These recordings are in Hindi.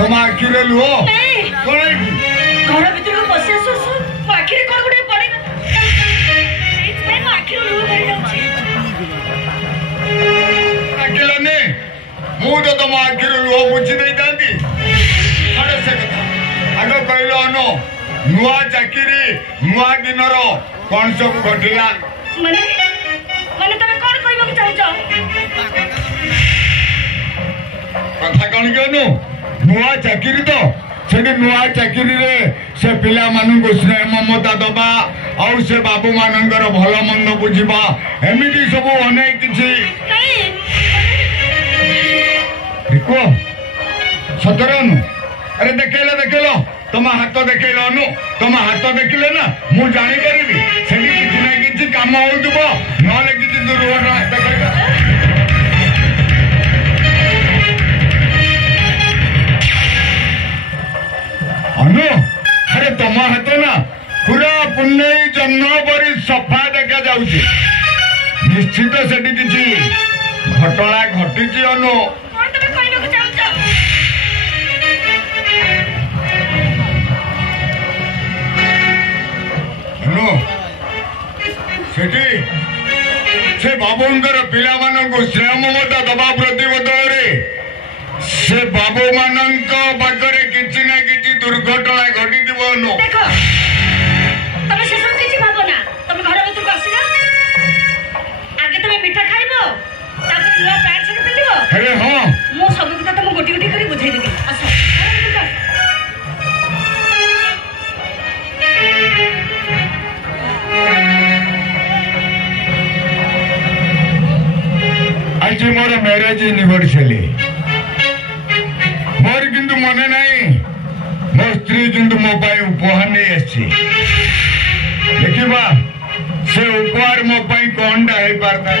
तुम आखिरे लुह कौन घर भीतर को पशि आसु मो आखिरे कौन गुटे पड़े मो आखिरे लुह भरी जाउछि आकिलने मु तो तुम आखिरे लुह बुझी दे जांती अरे से कथा आगो कहलो अनु नुआ चाकरी नुआ दिनर कौन सब घटिला माने माने तमे कोन कहबो कि चाहछ कथा कौन कहनु नुआ चाकरी तो सेठी नुआ चाकरी रे से पिला मानन को स्नेह ममता दबा और से बाबू मानंगर भलो मंद बुझिबा एमिति सब अनेक किछि देखो सतरन अरे देखेलो तुम हाथ देखेलो अनु तुम हाथ देखिले ना मु जानी परिबी सेठी किछि ना किछि काम होउतबो नले किछि दुर्घटना देखा अनु अरे तुम हाथ ना पूरा पुण्य जन्म परी सफा देखा जाउछि निश्चित सेठी किछि घटना घटिछि अनु कोन तमे कहबो कि चाहछ सेठी से बाबूंकर पिला मानक स्नेह ममता दबा प्रति बदल से बाबू मानक पाखरे किछि ना किछि दुर्घटना घटी दिबनो देखो तमे से सब किछि भाबो ना तमे घर भीतर को आसी ना आगे तमे मिठा खाइबो तापर नुआ पैंट शर्ट पिंदिबो अरे हां मो सब कथा तुम गोटी गोटी करी बुझाई देबी आसो आज मोर मैरेज एनिवर्सरी मोर किंतु मने नहीं मो स्त्री किंतु मो पाई उपहार नहीं आसी देखिबा से उपहार मो पाई कोंडा है पारता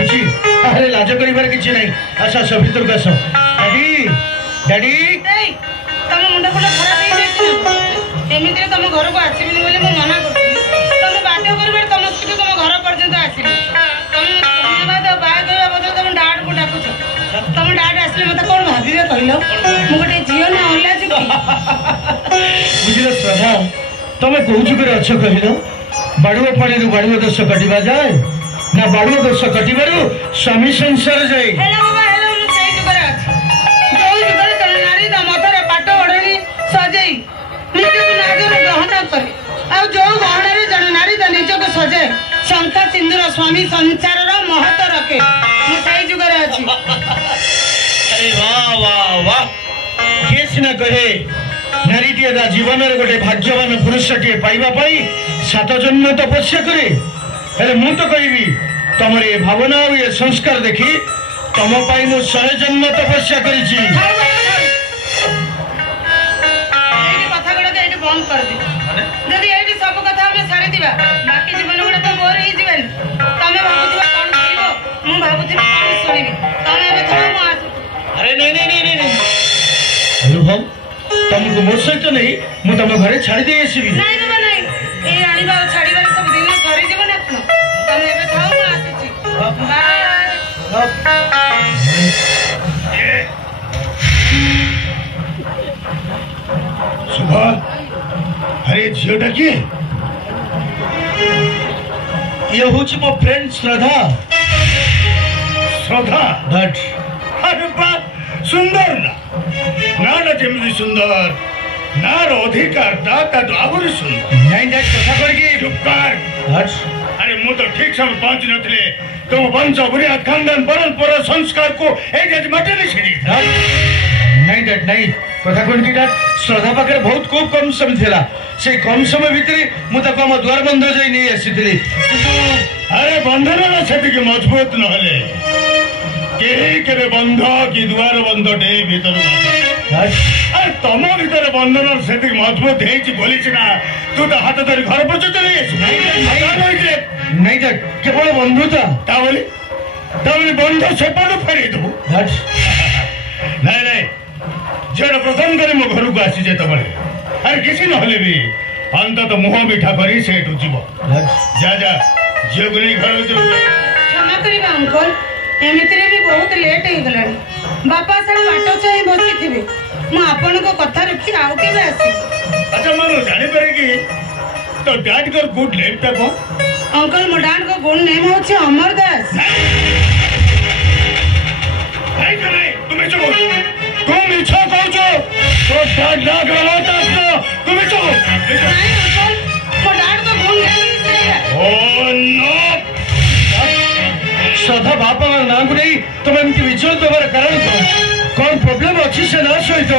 କିଛି ଆରେ ଲାଜ କରିବାର କିଛି ନାହିଁ। ଆସ ଆସ ଭିତରକୁ ଆସ। ଡାଡି ଡାଡି ତମ ମୁଣ୍ଡ ଫୁଣ୍ଡ ଖରାପ ହେଇଯାଇଛି ନା? ଏମିତିରେ ତମ ଘରକୁ ଆସିବିନି ବୋଲି ମୁଁ ମନା କରୁଥିଲି। ତମେ ବାଧ୍ୟ କରିବାରେ ତମ ସ୍ତ୍ରୀ ତମ ଘର ପର୍ଯ୍ୟନ୍ତ ଆସିଲି। ତମେ ଧନ୍ୟବାଦ ବାହା କରିବା ବଦଳ ତମ ଡାଡକୁ ଡାକୁଛ। ତମ ଡାଡ ଆସିଲେ ମତେ କଣ ଭାବିବେ କହିଲ? ମୁଁ ଗୋଟେ ଝିଅ ନା ଅଲା ଯିବି? ବୁଝିଲ ଶ୍ରଦ୍ଧା, ତମେ କୋଉ ଯୁଗରେ ଅଛ କହିଲ? ବାଡୁଅ ପାଣିରୁ ବାଡୁଅ ଦୋଷ କଟିବା ଯାଏ ନା ବାଡୁଅ ଦୋଷ କଟିବାରୁ ସ୍ୱାମୀ ସଂସାର ଯାଏ? ହେଲା ବାବା ହେଲା, ମୁଁ ସେଇ ଯୁଗରେ ଅଛି। ଯୋଉ ଯୁଗରେ ଜଣେ ନାରୀ ତା ମଥାରେ ପାଟ ଓଢଣୀ ସଜେଇ ନିଜକୁ ନାଜରେ ଗ୍ରହଣ କରେ, ଆଉ ଯୋଉ ଗହଣାରେ ଜଣେ ନାରୀ ତା ନିଜକୁ ସଜାଏ ଶଙ୍ଖ ସିନ୍ଦୁର ସ୍ୱାମୀ ସଂସାରର ମହତ୍ଵ ରଖେ, ମୁଁ ସେଇ ଯୁଗରେ ଅଛି। ଆରେ ବାଃ ବାଃ ବାଃ, କିଏ ସିନା କହେ ନାରୀଟିଏ ତା ଜୀବନରେ ଗୋଟେ ଭାଗ୍ୟବାନ ପୁରୁଷଟିଏ ପାଇବା ପାଇଁ 7 ଜନ୍ମ ତପସ୍ୟା କରେ। ହେଲେ ମୁଁ ତ କହିବି ତମର ଏ ଭାବନା ଆଉ ଏ ସଂସ୍କାର ଦେଖି ତମ ପାଇଁ ମୁଁ 100 ଜନ୍ମ ତପସ୍ୟା କରିଛି। ଏଇଠି କଥା ଗୁଡାକ ଏଇଠି ବନ୍ଦ କରିଦିଅ। ଯଦି ଏଇଠି ସବୁ କଥା ଆମେ ସାରିଥିବା ବାକି ଜୀବନ ଗୁଡା ତ ମୋର ହେଇଯିବନି। ତମେ ଭାବୁଥିବା କଣ ଶୁଣିବ, ମୁଁ ଭାବୁଥିଲି କଣ ଶୁଣିବି। ତମେ ଏବେ ଥାଅ, ମୁଁ ଆସୁଛି। ଆରେ ନାଇଁ ନାଇଁ ନାଇଁ ନାଇଁ ଅନୁଭବ, ତମକୁ ମୋ ସହିତ ନେଇ ମୁଁ ତମ ଘରେ ଛାଡ଼ି ଦେଇ ଆସିବି। ନାଇଁ ବାବା ନାଇଁ, ଏଇ ଆଣିବା ଆଉ ଛାଡିବାରେ ସବୁ ଦିନ ସରିଯିବ ନା କଣ? ତମେ ଏବେ ଥାଅ, ମୁଁ ଆସୁଛି। ବାଏ। ଶୁଭ, ଆରେ ଝିଅଟା କିଏ? ଇଏ ହଉଛି ମୋ ଫ୍ରେଣ୍ଡ ଶ୍ରଦ୍ଧା। ଶ୍ରଦ୍ଧା? ବଟ୍ ଆରେ ବା, ସୁନ୍ଦର ନା? ନାଟା ଯେମିତି ସୁନ୍ଦର, ନାର ଅଧିକାରଟା ତାଠୁ ଆହୁରି ସୁନ୍ଦର। ନାଇଁ ଡାଡ୍, କଥା କରିକି ଚୁପ୍ କର। ବଟ୍ ଆରେ ମୁଁ ତ ଠିକ ସମୟ ପହଞ୍ଚି ନଥିଲେ ତୁମ ବଂଶ ବୁନିୟାଦ ଖାନଦାନ ପରମ୍ପରା ସଂସ୍କାରକୁ ଏଇଠି ଆଜି ମାଟିରେ ଛିଡ଼ି। ନାଇଁ ଡାଡ୍ ନାଇଁ, କଥା କହିକି ଡାଡ୍, ଶ୍ରଦ୍ଧା ପାଖରେ ବହୁତ ଖୁବ୍ କମ୍ ସମୟ ଥିଲା। ସେଇ କମ୍ ସମୟ ଭିତରେ ମୁଁ ତାକୁ ଆମ ଦ୍ୱାର ବନ୍ଧ ଯାଇ ନେଇ ଆସିଥିଲି। କିନ୍ତୁ ଆରେ ବନ୍ଧନର ସେତିକି ମଜବୁତ ନହେଲେ କେହି କେବେ ବନ୍ଧ କି ଦୁଆର ବନ୍ଧ ଡେଇଁ ଭିତରୁ ଆରେ ତମ ଭିତରେ ବନ୍ଧନ ସେତିକି ମଜବୁତ ହେଇଛି ବୋଲି ସିନା ତୁ ତ ହାତ ଧରି ଘର ପର୍ଯ୍ୟନ୍ତ ନେଇ ଆସିବୁ। ନାଇଁ ଡାଡ୍, କେବଳ ବନ୍ଧୁତା। ତା ବୋଲି ବନ୍ଧ ସେପଟୁ ଫେରେଇ ଦେବୁ? ନାଇଁ ନାଇଁ, ଝିଅଟା ପ୍ରଥମ କରି ମୋ ଘରକୁ ଆସି ଯେତେବେଳେ ଆରେ କିଛି ନହେଲେ ବି ଅନ୍ତତଃ ମୁହଁ ମିଠା କରି ସେ ଏଠୁ ଯିବ। ଯା ଯା, ଝିଅକୁ ନେଇ ଘର ଭିତରୁ। କ୍ଷମା କରିବା ଅଙ୍କଲ, ଏମିତିରେ ବି ବହୁତ ଲେଟ୍ ହେଇଗଲାଣି। ବାପା ସାଡେ ବାଟ ଚାହିଁ ବସିଥିବେ। ମୁଁ ଆପଣଙ୍କ କଥା ରଖି ଆଉ କେବେ ଆସିବି। ଆଚ୍ଛା ମୁଁ ଜାଣିପାରେ କି तो डैड का गुड नेम क्या कौन? अंकल मो डैड का गुड नेम होचे अमर दास। नहीं तुम्हें जो तुम इच्छा कहो जो तो डैड ना करवाता है तुम्हें जो नहीं अंकल मो डैड का गुड नेम से है। ओ नो सदा बापा ना को नहीं तुम एमती विचल देवार कारण कौन प्रॉब्लम अच्छी से ना सहित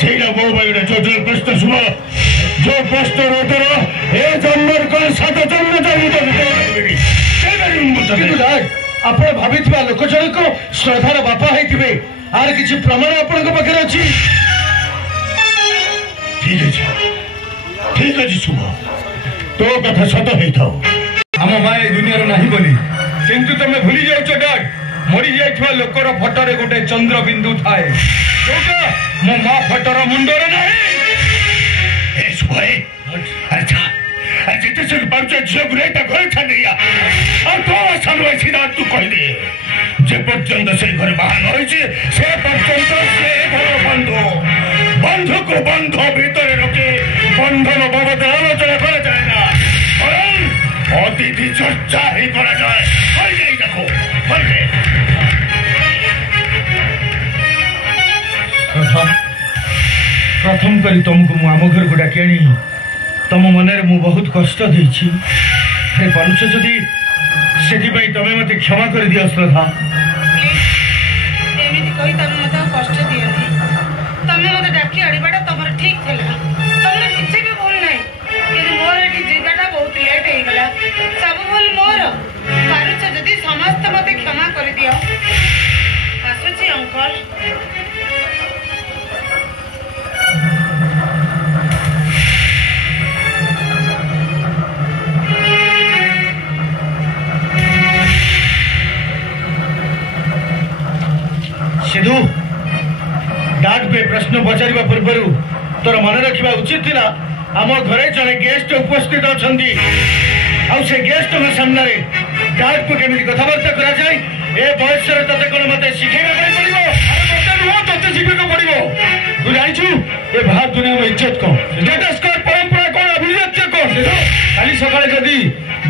ସେଇଟା ମୋ ପାଇଁ ଗୋଟେ ଜଟିଳ ପ୍ରଶ୍ନ ଶୁଣ। ଯୋଉ ପ୍ରଶ୍ନର ଉତ୍ତର ଏ ଜନ୍ମର କଣ 7 ଜନ୍ମ କିନ୍ତୁ ଆପଣ ଭାବିଥିବା ଲୋକ ଜଣକ ଶ୍ରଦ୍ଧାର ବାପା ହେଇଥିବେ, ଆର କିଛି ପ୍ରମାଣ ଆପଣଙ୍କ ପାଖରେ ଅଛି? ଠିକ ଅଛି ଶୁଭ, ତୋ କଥା ସତ ହେଇଥାଉ। ଆମ ମା ଏ ଦୁନିଆରେ ନାହିଁ ବୋଲି, କିନ୍ତୁ ତମେ ଭୁଲି ଯାଉଛ ଡାଡ ମରି ଯାଇଥିବା ଲୋକର ଫଟୋରେ ଗୋଟେ ଚନ୍ଦ୍ର ବିନ୍ଦୁ ଥାଏ, ଯୋଉଟା ମୋ ମା ଫଟୋର ମୁଣ୍ଡରେ ନାହିଁ। ଏ ଶୁଭ ଆଚ୍ଛା ଯେତେ ଶୀଘ୍ର ପାରୁଛ ଝିଅକୁ ନେଇ ତା ଘରେ ଛାଡ଼ିଦେଇଆ। ଆଉ ତୋ ସାନ ଭାଇ ସିଧା ତୁ କହିଦେ ଯେ ପର୍ଯ୍ୟନ୍ତ ସେ ଘରେ ବାହା ନ ହେଇଛି ସେ ପର୍ଯ୍ୟନ୍ତ ସେ ଘର ବନ୍ଧୁକୁ ବନ୍ଧ ଭିତରେ ରଖି ବନ୍ଧନ ବାବଦ ଆଲୋଚନା କରାଯାଏ ନା, ବରଂ ଅତିଥି ଚର୍ଚ୍ଚା ହିଁ କରାଯାଏ। କହିଯାଇ ଦେଖো କହିଦେ। प्रथम करी तुमको मु आम घर को डाकी आनी तुम मन मु बहुत कष्ट देछि। हे पारुछ जदि सेति पई तमे मते क्षमा कर दियो श्रद्धा। एमिति कहि तमे मते कष्ट दियनी, तमे मते डाकी आड़ीबाटा तमर ठीक थला, तमर किछि भी भूल नै, किंतु मोर एठी जिगाटा बहुत लेट हे गला। सब भूल मोर, पारुछ जदि समस्त मते क्षमा कर दियो। आसुची अंकल। सिधु डाक पे प्रश्न पचारिबा पूर्व तोर मन रखा उचित थिला आम घरे जड़े गेस्ट उपस्थित अच्छा से गेस्ट सामने डाक को केमी कथबार्ता करा जाए ए बयस ते कौन मत शिखेगा पड़ो ते शिखा पड़ो तू जाचु ए बाहर दुनिया में इज्जत कौन स्टेटस कौन परंपरा कौन अभिजात्य कौन काली सकाଳେ जदि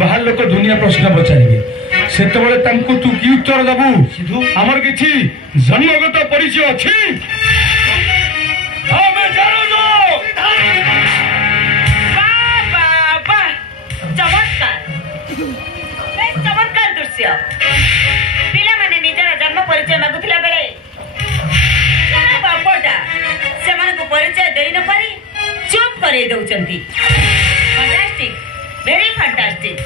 बाहर लोक दुनिया प्रश्न पचारे से तू कि उत्तर दबु सिधु आमर किछि जन्मगत परिचय अछि चमत्कार दृश्य पिला माने निजर जन्म परिचय मागुथिला बेले बापटा से परिचय दे न पारी चुप करे दउचंती फैंटास्टिक वेरी फैंटास्टिक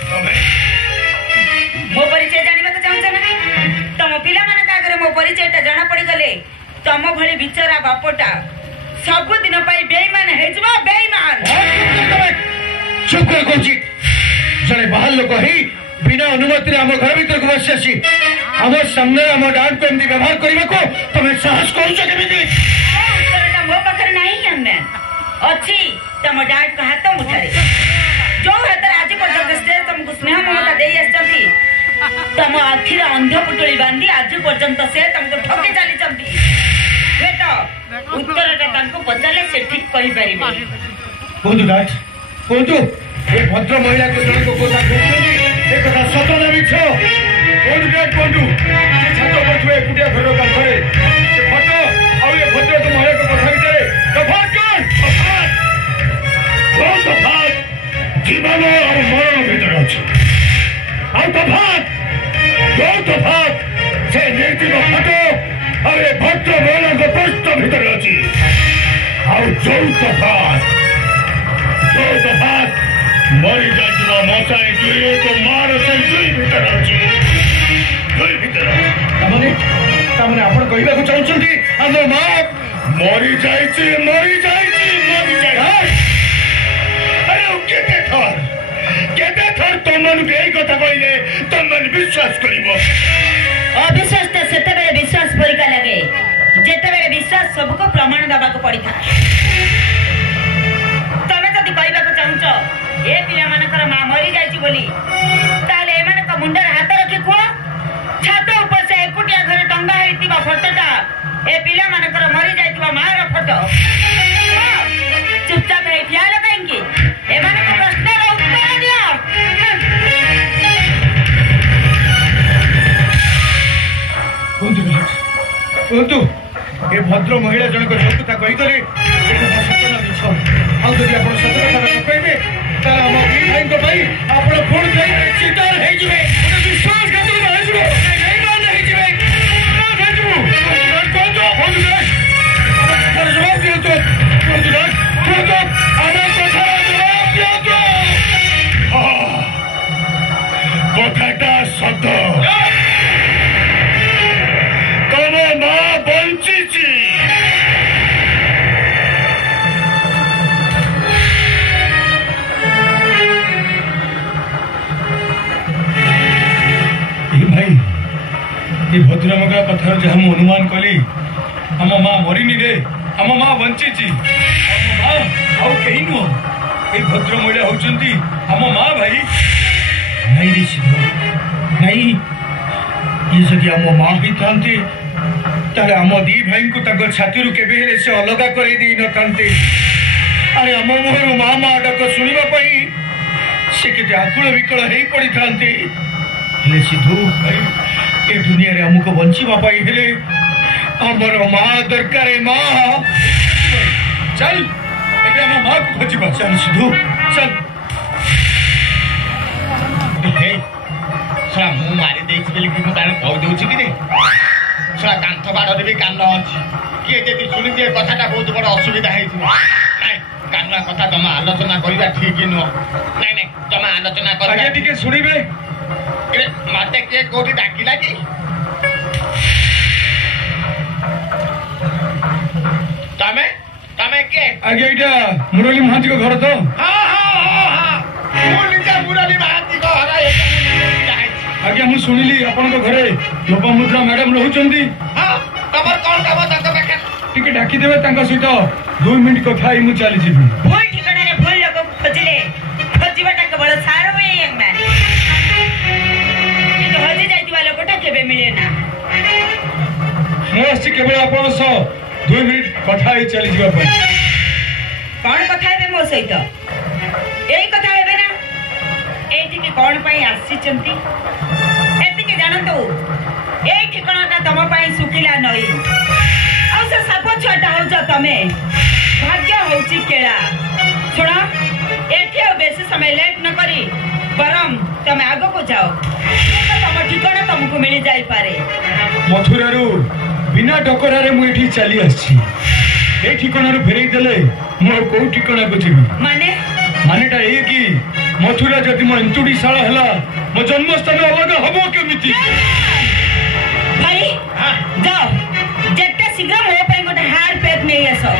मो परिचय जानिबा को चाहछ ना तम पिला माने आगे मो परिचयटा जाना पड़ी गले तम भली बिचारा बापटा सब दिन पाई बेईमान हेजबा बेईमान चुप कर कोची जड़े बाहर लोक ही बिना अनुमति आम घर भर को बस आसी आम सामने आम डांट को एमती व्यवहार करने को तुम्हें साहस कर मो पाखे नहीं अच्छी तुम डांट को हाथ मुठारे जो हाथ आज पर्यटन से तुमको स्नेह ममता दे तुम आखिर अंध पुटुली बांधी आज पर्यंत से तुमको ठके चली उत्तर पचारे से ठीक कही पारे ये भद्र महिला को जन को कथा एक सत ना मिछ कोन गेट कोंडू छातो बठुए कुटिया घर का घरे से फटो आ ये भद्र को महिला को कथा विचारे तफात कोन तफात जीवन और मरण भीतर अछि आ तफात से निर्जीव फटो और ये भद्र महिला को पृष्ठ भीतर अछि आ जो तफात मरी जाइवा मशाई जुए तो मार से जुई भीतर अछि जुई भीतर तमने आपण कहबा को चाहउछंती हम मां मरी जाई अरे केते थर तमन बेई कथा कहले तमन विश्वास करिवो अविश्वास तो सेते बेले विश्वास परिका लगे जेते बेले विश्वास सबको प्रमाण दबा को पड़ी था तमे जदि कहबा को चाहउछ ए पिला मानकर मां मरी जाइछि बोली ताले एमानक मुंडर हाथ रखि को छात ऊपर से एकुटिया घर टंगा हेतिबा फोटोटा ए पिला मानकर मरी जाइतिबा मार फोटो चुपचाप हे ठिया लगाएंगे एमानक प्रश्न उत्तर दियो कुंतु ए भद्र महिला जनक जो कथा कहि करे एक सतना बिछ आ जदि आपण सत कथा न कहबे ताला हम की भाई को भाई आपण फोन कर चितार हे जिवे विश्वास करतो हे जिवे नहीं मान हे जिवे ना भेजू कोन तो फोन कर जवाब दियो तो आना कथा जवाब दियो तो कथाटा सत तम मां बंचिची भद्रमगा कथार जहाँ मुझे अनुमान कली आम माँ मरीनी रे आम माँ बंची कहीं नुह ये भद्र महिला होती आम माँ भाई नहीं रे सिद्धू नहीं ये जदि आम माँ ही थांती ताले आम दी भाई को छाती केबे से अलग कर नथांती अरे आम मुहर माँ माँ डाक शुणा से के आकुल विकल हो पड़ी था सिद्धू भाई ए दुनिया रे हमको बंचीवा पाई हेले हमर मां दरकार मां चल एबे हम मां को खोजिबा चल सिद्धू चल हे सला मु मारी देख बेली कि मु ताने कह दउछि कि रे सला कांथ बाड़ देबे कान अछि के जेति सुनि जे कथाटा बहुत बड़ असुविधा हेछि नाही कानला कथा जमा आलोचना करिबा ठीक न नाही नाही जमा आलोचना कर आगे टिके सुनिबे मत के कोठी डाकिला कि तमे तमे के आगे इटा मुरली महांती को घर तो हां हां हां मुरली मुरली महांती को हरा आगे हम सुनिली अपन को घरे लोपामुद्रा मैडम रहउचंदी हां तमर कौन काम ताको पाखे टिके डाकी देबे तांका सहित 2 मिनिट कथा ही मु चली जीवी भूल ठिकाना रे भूल लोग खोजिले खोजिबाटा केवल सारो ए यंग मैन तो हजे जाइतिबा लोकटा केबे मिले ना मोस्टि केवल आपण सो 2 मिनिट कथा ही चली जीवा पर कौन कथा हेबे मो सहित एई कथा हेबे ना एठी के कौन पई आसी चंती एति के जानतो एई ठिकानाटा तम पई सुखिला नई आ से सब छटा हो जा तमे भाग्य होची केला सुना एठी और बेसी समय लेट न करी बरम तमे आगो को जाओ तो तम ठिकाना तुमको मिल जाई पारे मथुरारू बिना डकरारे मु एठी चली आछि ए ठिकानारू फेरै देले मोर को ठिकाना को जीवी मानेटा ए कि मथुरा जदि मो इंतुडी साळ हला मो जन्मस्थान अलग हबो केमिति भाई जाओ जेते शीघ्र मो पे गोटे हार पेट नहीं आसो